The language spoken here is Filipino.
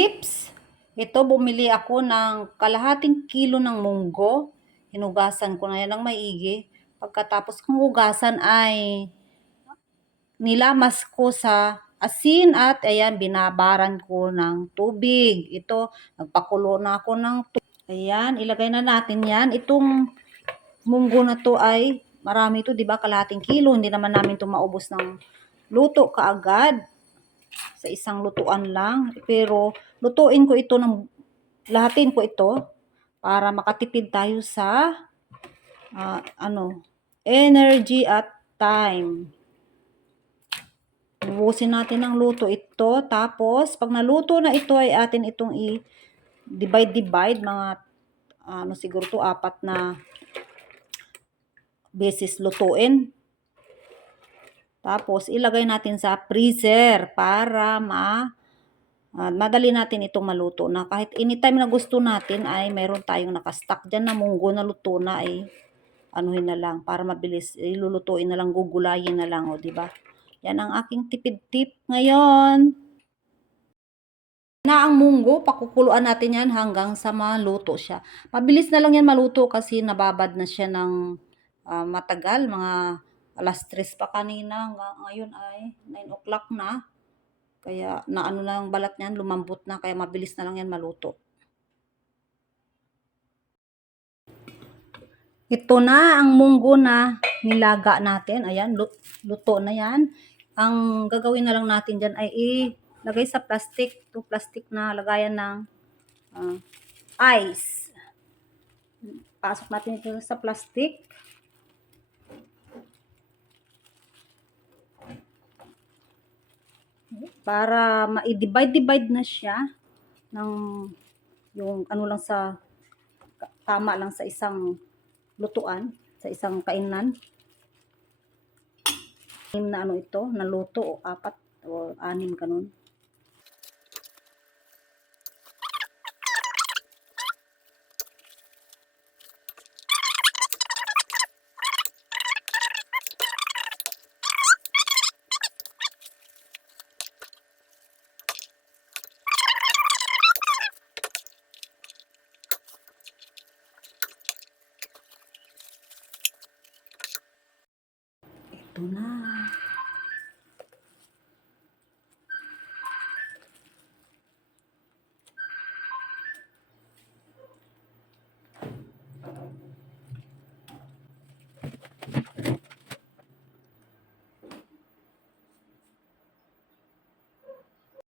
Tips, ito bumili ako ng kalahating kilo ng munggo. Hinugasan ko na yan ng maigi. Pagkatapos kong hugasan ay nilamas ko sa asin at ayan, binabaran ko ng tubig. Ito, nagpakulo na ako ng tubig. Ayan, ilagay na natin yan. Itong munggo na to ay marami to, di ba? Kalahating kilo. Hindi naman namin to maubos ng luto kaagad sa isang lutuan lang. Pero lutuin ko ito ng lahatin ko ito para makatipid tayo sa ah, ano energy at time. Ubusin natin ng luto ito. Tapos, pag naluto na ito, ay atin itong i-divide-divide. Mga, ano siguro to apat na beses lutuin. Tapos, ilagay natin sa freezer para ma ah, madali natin itong maluto na. Kahit anytime na gusto natin ay meron tayong nakastock dyan na munggo na luto na ay anuhin na lang para mabilis ilulutuin na lang gugulayin na lang o di ba? Yan ang aking tipid tip ngayon. Na ang munggo, pakukuluan natin yan hanggang sa maluto siya. Mabilis na lang yan maluto kasi nababad na siya ng ah, matagal, mga alas 3 pa kanina, nga- ngayon ay 9 o'clock na. Kaya naano na ang balat niyan, lumambot na, kaya mabilis na lang yan maluto. Ito na ang munggo na nilaga natin. Ayan, lu- luto na yan. Ang gagawin na lang natin dyan ay ilagay sa plastic. Ito plastic na lagayan ng ah, ice. Pasok natin ito sa plastic. Para ma-divide-divide na siya ng yung ano lang sa tama lang sa isang lutuan, sa isang kainan. Anim na ano ito, na luto o apat o anim ganun. 怎啦